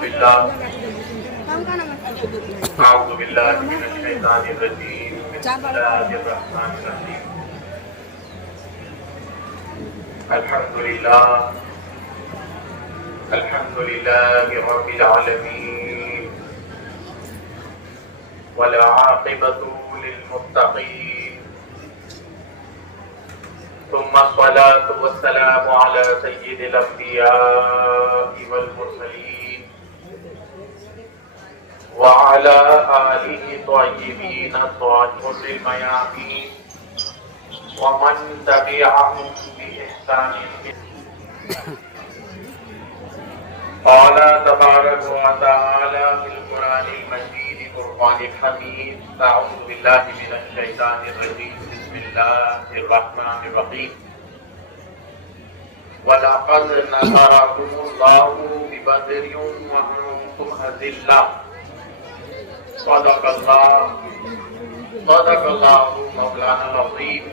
بالله أعوذ بالله من الشيطان الرجيم بسم الله الرحمن الرحيم الحمد لله رب العالمين والعاقبة للمتقين ثم الصلاة والسلام على سيد الأنبياء والمرسلين وعلى آله طيبين الطاهرين الميامين ومن تبعهم بإحسان. قال تبارك وتعالى في القرآن المجيد فرقان الحميد أعوذ بالله من الشيطان الرجيم بسم الله الرحمن الرحيم وَلَقَدْ نَصَرَكُمُ اللَّهُ بِبَدْرٍ وَأَنْتُمْ أَذِلَّةٌ صدق الله مولانا العظيم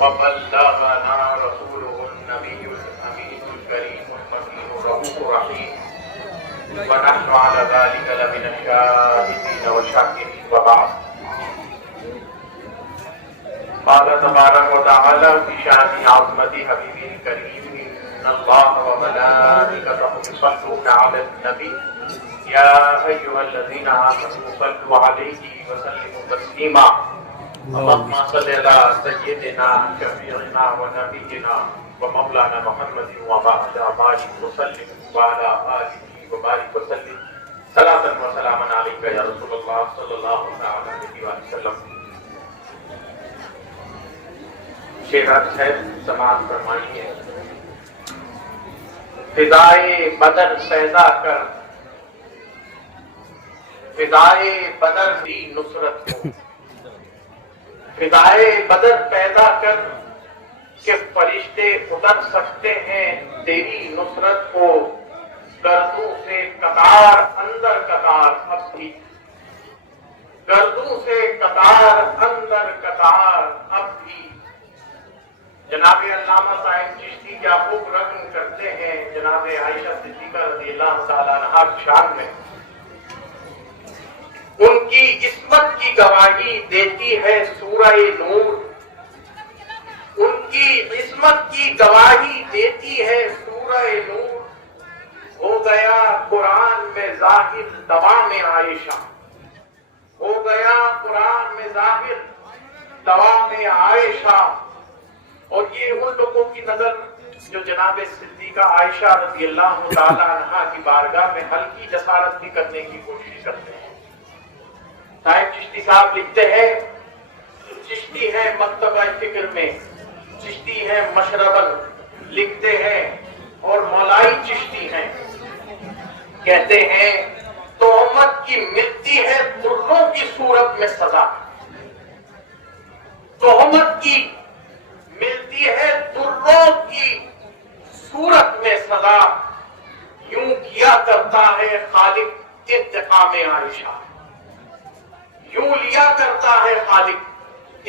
وبلغنا رسوله النبي الأمين الكريم المكين الرؤوف الرحيم ونحن على ذلك لمن الشاهدين والشاكرين وبعد. قال تبارك وتعالى في شأن عظمة حبيبه الكريم إن الله وملائكته يصلون على النبي يا أيها الذين آمنوا صلوا عليه وسلموا تسليما. اللهم صل على سيدنا شفيعنا ونبينا ومولانا محمد وعلى آله وسلم وعلى آله وبارك وسلم صلاة وسلاما عليك يا رسول الله صلى الله عليه وسلم. شیرات ہے سماعت فرمائیے. فضائے بدر پیدا کر فضائے بدر دی نصرت کو فضائے بدر پیدا کر کہ فرشتے اتر سکتے ہیں تیری نصرت کو. گردوں سے قطار اندر قطار اب بھی گردوں سے قطار اندر قطار اب بھی. جناب علامہ صاحب چشتی کیا خوب رقم کرتے ہیں جناب عائشہ صدیقہ رضی اللہ تعالیٰ عنہا کی شان میں. ان کی عصمت کی گواہی دیتی ہے سورہ نور. ان کی عصمت کی گواہی دیتی ہے سورہ نور. ہو گیا قرآن میں ظاہر دوام عائشہ. ہو گیا قرآن میں ظاہر دوام عائشہ. اور یہ ان لوگوں کی نظر جو جناب صدیقہ عائشہ رضی اللہ تعالیٰ عنہا کی بارگاہ میں ہلکی جسارت بھی کرنے کی کوشش کرتے ہیں. صاحب چشتی صاحب لکھتے ہیں چشتی ہے مکتبہ فکر میں چشتی ہے مشربن لکھتے ہیں اور مولائی چشتی ہیں. کہتے ہیں تہمت کی ملتی ہے دروں کی صورت میں سزا. تہمت کی ملتی ہے دروں کی صورت میں سزا. یوں کیا کرتا ہے خالق انتقام عائشہ. یوں لیا کرتا ہے خالق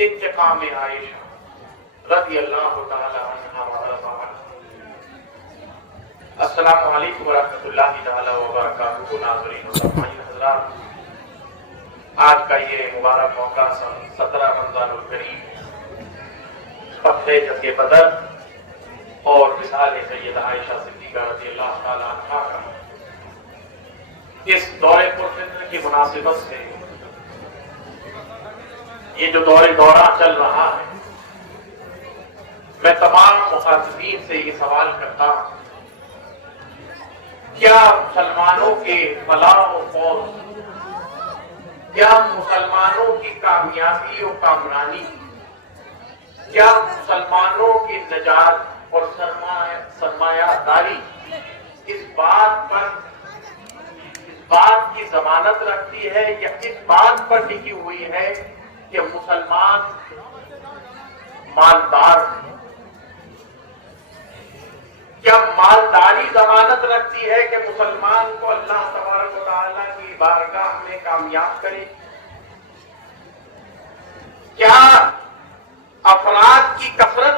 انتقام عائشہ رضی اللہ تعالی عنہا وارضاها. السلام علیکم ورحمۃ اللہ تعالی وبرکاتہ. ناظرین و سامعین حضرات، آج کا یہ مبارک موقع سن 17 رمضان الکریم فتح جنگ بدر اور وصال سیدہ عائشہ صدیقہ رضی اللہ تعالی عنہا کا اس دورے پرفتن کی مناسبت سے یہ جو دورہ چل رہا ہے، میں تمام مخاطبین سے یہ سوال کرتا ہوں کیا مسلمانوں کے فلاح و فوز، کیا مسلمانوں کی کامیابی و کامرانی، کیا مسلمانوں کی نجات اور سرمایہ داری اس بات کی ضمانت رکھتی ہے یا اس بات پر ٹکی ہوئی ہے کہ مسلمان مالدار ہیں؟ کیا مالداری ضمانت رکھتی ہے کہ مسلمان کو اللہ تبارک و تعالیٰ کی بارگاہ میں کامیاب کرے؟ کیا افراد کی کثرت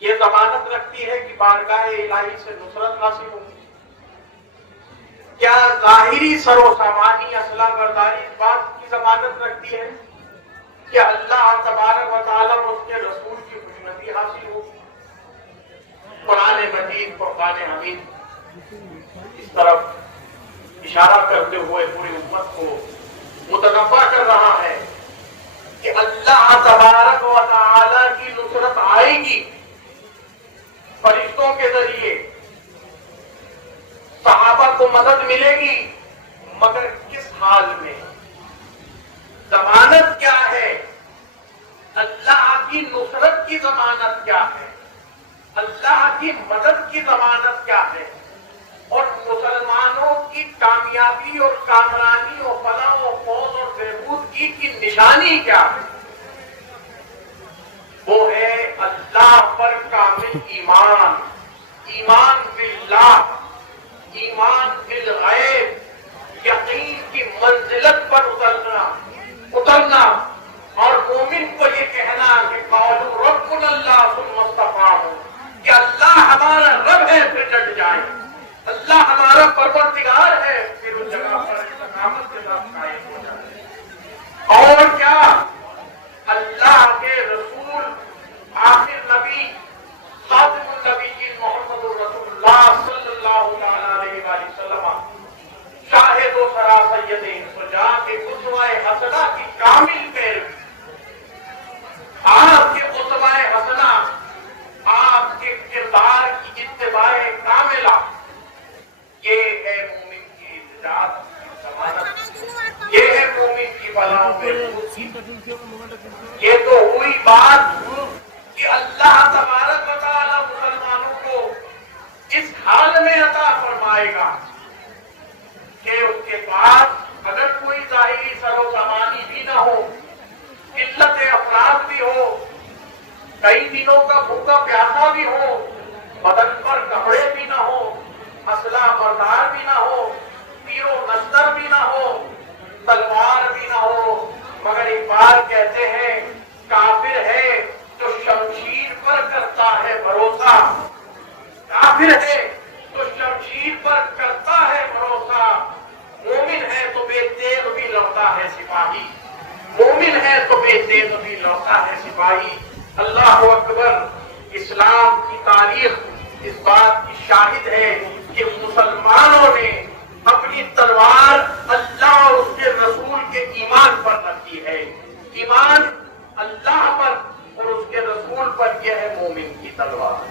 یہ ضمانت رکھتی ہے کہ بارگاہ الہی سے نصرت حاصل ہوگی؟ کیا ظاہری سر و سامانی اسلحہ برداری اس بات کی ضمانت رکھتی ہے کہ اللہ تبارک و تعالیٰ اور اس کے رسول کی خوشنصیبی حاصل ہو؟ قرآن مجید فرقان حمید اس طرف اشارہ کرتے ہوئے پوری امت کو متنبہ کر رہا ہے کہ اللہ تبارک و تعالیٰ کی نصرت آئے گی فرشتوں کے ذریعے، صحابہ کو مدد ملے گی، مگر کس حال میں؟ ضمانت کیا ہے؟ اللہ کی نصرت کی ضمانت کیا ہے؟ اللہ کی مدد کی ضمانت کیا ہے؟ اور مسلمانوں کی کامیابی اور کامرانی اور فلاح و فوز اور بہبود کی نشانی کیا ہے؟ وہ ہے اللہ پر کامل ایمان، ایمان باللہ، ایمان بالغیب، یقین کی منزلت پر اترنا اور مومن کو یہ کہنا کہ قالوا ربنا اللہ ثم استقاموا، کہ اللہ ہمارا رب ہے پھر ڈٹ جائے، اللہ ہمارا پروردگار ہے پھر اس جگہ پر استقامت کے ساتھ قائم ہو جائے۔ اور کیا اللہ کے رسول آخر نبی خاتم النبیین محمد رسول اللہ صلی اللہ علیہ وآلہ وسلم شاہد و سرا سید انسجا کے اسوہ حسنہ کی کامل پیروی، آپ کے اسوہ حسنہ، آپ کے کردار کی اتباع کاملہ، یہ ہے مومن کی نجات کی ضمانت، یہ ہے مومن کی فلاح و بہبود کی۔ یہ تو ہوئی بات کہ اللہ تبارک و تعالی مسلمانوں کو اس حال میں عطا فرمائے گا کہ اس کے پاس اگر کوئی ظاہری سر و سامانی بھی نہ ہو، قلت افراد بھی ہو، کئی دنوں کا بھوکا پیاسا بھی ہو، بدن پر کپڑے بھی نہ ہو، اسلحہ بردار بھی نہ ہو، تیر و نشتر بھی نہ ہو، تلوار بھی نہ ہو، مگر اقبال کہتے ہیں کافر ہے تو شمشیر پر کرتا ہے بھروسہ، کافر ہے تو شمشیر پر کرتا ہے بھروسہ، مومن ہے تو بے تیغ بھی لڑتا ہے سپاہی، مومن ہے تو بے تیغ بھی لڑتا ہے سپاہی۔ اللہ اکبر۔ اسلام کی تاریخ اس بات کی شاہد ہے کہ مسلمانوں نے اپنی تلوار اللہ اور اس کے رسول کے ایمان پر رکھی ہے، ایمان اللہ پر اور اس کے رسول پر، یہ ہے مومن کی تلوار۔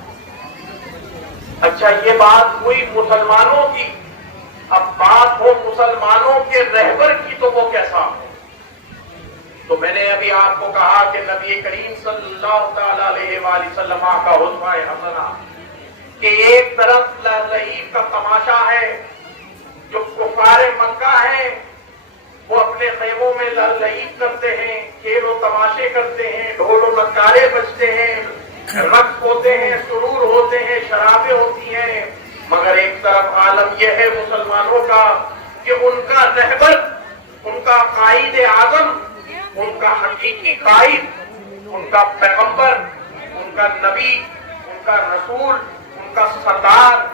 اچھا یہ بات ہوئی مسلمانوں کی، اب بات ہو مسلمانوں کے رہبر کی تو وہ کیسا ہو؟ تو میں نے ابھی آپ کو کہا کہ نبی کریم صلی اللہ تعالی علیہ وآلہ وسلم کا اسوہ حسنہ کہ ایک طرف لہیب کا تماشا ہے، جو کفار مکہ ہیں وہ اپنے خیموں میں لہیب کرتے ہیں، کھیل و تماشے کرتے ہیں، ڈھول و نگارے بجتے ہیں، رقص ہوتے ہیں، سرور ہوتے ہیں، شرابیں ہوتی ہیں، مگر ایک طرف عالم یہ ہے مسلمانوں کا کہ ان کا رہبر، ان کا قائد اعظم، ان کا حقیقی قائد، ان کا پیغمبر، ان کا نبی، ان کا رسول، ان کا سردار،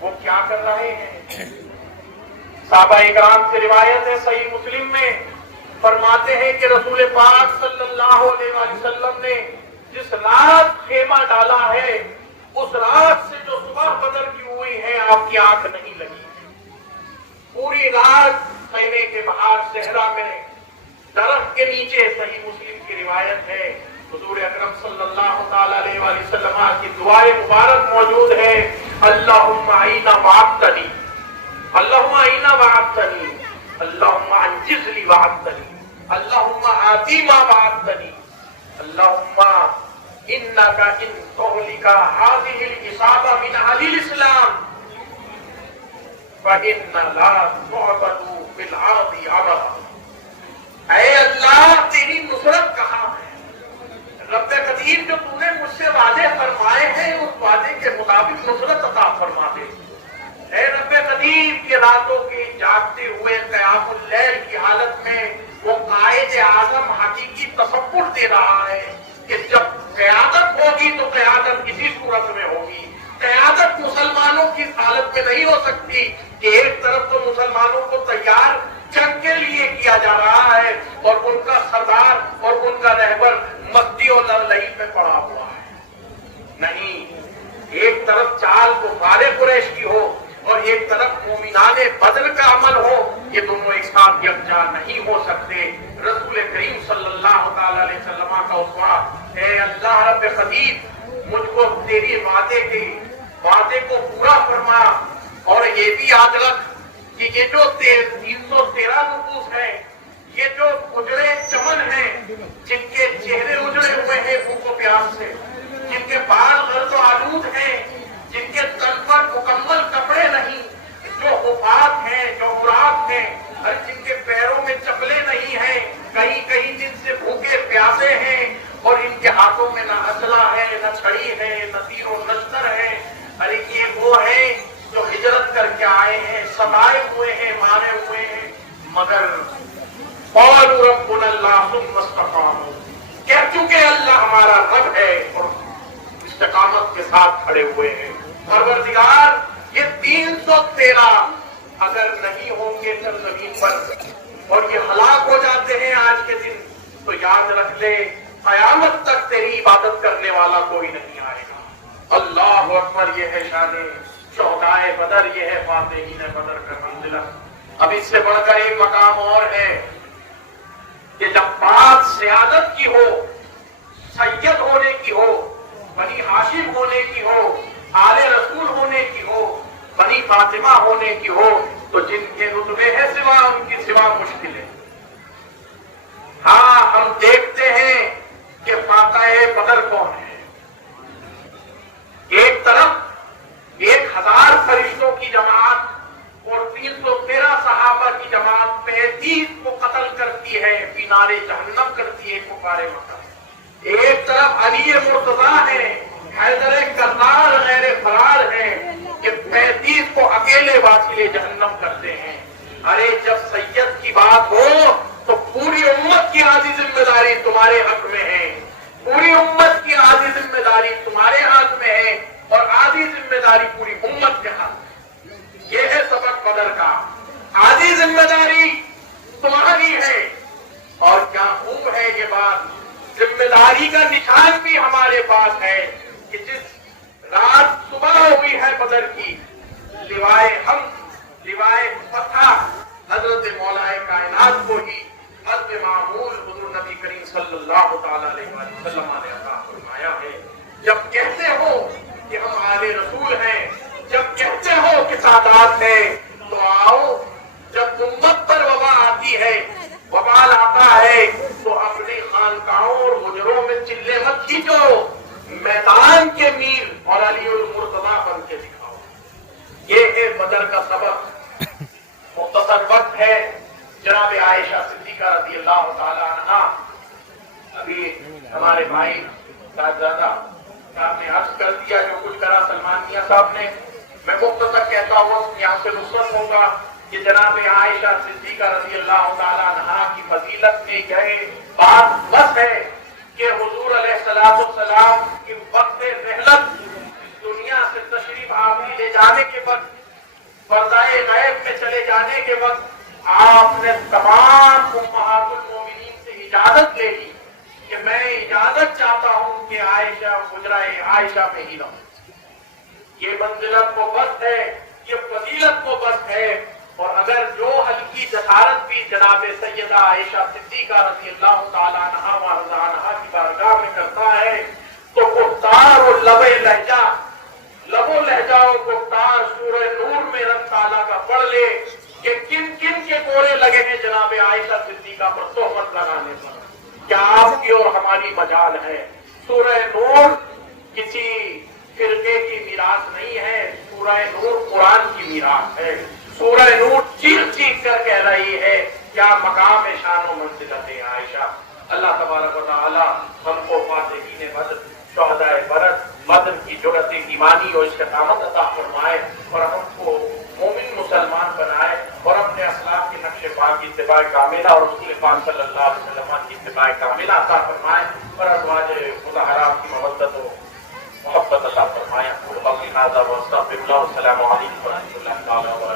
وہ کیا کر رہے ہیں؟ صحابہ اکرام سے روایت ہے صحیح مسلم میں، فرماتے ہیں کہ رسول پاک صلی اللہ علیہ وسلم نے جس رات خیمہ ڈالا ہے اس رات سے جو صبح بدر کی ہوئی ہے آپ کی آنکھ نہیں لگی، پوری رات خیمے کے باہر صحرا میں درخت کے نیچے، صحیح مسلم کی روایت ہے، حضور اکرم صلی اللہ تعالی علیہ وآلہ وسلم کی دعائے مبارک موجود ہے، اللہم عین وعدتنی، اللہم عین وعدتنی، اللہم انجز لی وعدتنی، اللہم آتی ما وعدتنی، اللہم انکا ان تہلکا هذه العصابہ من اہل الاسلام فإن لا تعبد بالعرض عبدا۔ اے اللہ تیری نصرت کہاں ہے؟ رب قدیر جو تو نے مجھ سے وعدے فرمائے ہیں اس وعدے کے مطابق نصرت عطا فرما دے۔ اے رب قدیر کی راتوں کے جاگتے ہوئے قیام اللیل کی حالت میں وہ قائد اعظم حقیقی تصور دے رہا ہے کہ جب قیادت ہوگی تو قیادت اسی صورت میں ہوگی، قیادت مسلمانوں کی حالت میں نہیں ہو سکتی کہ ایک طرف تو مسلمانوں کو تیار جنگ کے لیے کیا جا رہا ہے اور ان کا سردار اور ان کا رہبر مستی اور لڑائی پہ پڑا ہوا ہے. نہیں، ایک طرف چال کفار قریش کی ہو اور ایک طرف مومنان بدر کا عمل ہو، یہ دونوں ایک ساتھ یکجا نہیں ہو سکتے. رسول کریم صلی اللہ تعالی علیہ وسلم کا اسوہ، اے اللہ رب قدیر مجھ کو تیری وعدے کو پورا فرما. اور یہ بھی یاد رکھ کہ یہ جو 313 نفوس ہیں، یہ جو اجڑے چمن ہیں، جن کے چہرے اجڑے ہوئے ہیں بھوک و پیاس سے، جن کے بال غرض و آلود ہیں، جن کے تن پر مکمل کپڑے نہیں، جو حفاظ ہیں، جو مراد ہیں، اور جن کے پیروں میں چپلے نہیں ہیں، کہیں کہیں جن سے بھوکے پیاسے ہیں، اور ان کے ہاتھوں میں نہ اسلحہ ہے، نہ چھڑی ہے، نہ تیر و نشتر ہے. ارے یہ وہ ہیں جو ہجرت کر کے آئے ہیں، ستائے ہوئے ہیں، مارے ہوئے ہیں، مگر قالوا ربنا اللہ ثم استقاموا، کہہ چکے اللہ ہمارا رب ہے اور استقامت کے ساتھ کھڑے ہوئے ہیں. پروردگار یہ 313 اگر نہیں ہوں گے سرزمین پر اور یہ ہلاک ہو جاتے ہیں آج کے دن، تو یاد رکھ لے قیامت تک تیری عبادت کرنے والا کوئی نہیں آئے گا. اللہ اکبر. یہ ہے شان شہدائے بدر، یہ ہے فاتحین بدر کا منزلہ. اب اس سے بڑھ کر ایک مقام اور ہے کہ جب بات سیادت کی ہو، سید ہونے کی ہو، بنی ہاشم ہونے کی ہو، آل رسول ہونے کی ہو، بنی فاطمہ ہونے کی ہو، تو جن کے رتبے ہیں سوا ان کی سوا مشکل ہے. ہاں ہم دیکھتے ہیں کہ فاتح بدر کون ہے. ایک طرف 1000 فرشتوں کی جماعت اور 313 صحابہ کی جماعت 35 کو قتل کرتی ہے، فینار جہنم کرتی ہے کفار مکہ. ایک طرف علی مرتضیٰ ہے، حیدر کرار غیر فرار ہے کہ 35 کو اکیلے واصل جہنم کرتے ہیں. ارے جب سید کی بات ہو تو پوری امت کی آدھی ذمہ داری تمہارے حق میں ہے، پوری امت کی آدھی ذمہ داری تمہارے ہاتھ میں ہے اور آدھی ذمہ داری پوری امت کے ہاتھ میں. یہ ہے سبق بدر کا. آدھی ذمہ داری تمہاری ہے اور کیا خوب ہے یہ بات. ذمہ داری کا نشان بھی ہمارے پاس ہے کہ جس رات صبح ہوئی ہے بدر کی، لوائے حمد، لوائے فتح حضرت مولا کائنات کو ہی حضرت معمول حضور نبی کریم صلی اللہ تعالی علیہ وسلم نے عطا فرمایا ہے. جب کہتے ہو کہ ہم آل رسول ہیں، جب کہتے ہو کہ سادات ہے، تو آؤ. جب امت پر وبا آتی ہے، وبال آتا ہے، تو اپنی خانقاہوں اور حجروں میں چلے مت کھینچو، میدان کے میر اور علی المرتضیٰ بن کے دکھاؤ. یہ ہے بدر کا سبق. مختصر وقت ہے. جناب عائشہ صدیقہ رضی اللہ تعالی عنہا، ابھی ہمارے بھائی صاحبزادہ صاحب نے عرض کر دیا جو کچھ کرا سلمان میاں صاحب نے. میں مختصر کہتا ہوں، یہاں سے رخصت ہوگا کہ جناب عائشہ صدیقہ رضی اللہ تعالی عنہا کی فضیلت میں یہ بات بس ہے کہ حضور علیہ السلام کی وقت رحلت دنیا سے تشریف آوری لے جانے کے وقت، پردائے غیب میں چلے جانے کے وقت، آپ نے تمام امہات المومنین سے اجازت لے لی کہ میں اجازت چاہتا ہوں کہ عائشہ حجرہ عائشہ میں ہی رہوں. یہ منزلت کو بس ہے، یہ فضیلت کو بس ہے. اور اگر جو ہلکی جسارت بھی جناب سیدہ عائشہ صدیقہ رضی اللہ تعالی عنہا وارضا عنہا کی بارگاہ میں کرتا ہے تو گفتار اور لب و لہجہ و گفتار سورہ نور میں رب تعالیٰ کا پڑھ لے کہ کن کن کے کوڑے لگے ہیں جناب عائشہ صدیقہ پر تہمت لگانے پر. کیا آپ کی اور ہماری مجال ہے؟ سورہ نور کسی فرقے کی میراث نہیں ہے، سورہ نور قرآن کی میراث ہے. سورہ نور چیخ چیخ کر کہہ رہی ہے کیا مقام شان و منزلت ہے عائشہ. اللہ تبارک و تعالی ہم کو فاتحین بدر، شہدائے بدر کی جرأت ایمانی اور استقامت عطا فرمائے اور ہم کو مومن مسلمان بنائے اور اپنے اسلاف کے نقش پاک کی اتباع کاملہ اور رسول پاک صلی اللہ علیہ وسلم کی اتباع کاملہ عطا فرمائے اور ازواج مطہرات کی مودت و محبت عطا فرمائے. السلام علیکم و رحمۃ اللہ وبرکاتہ.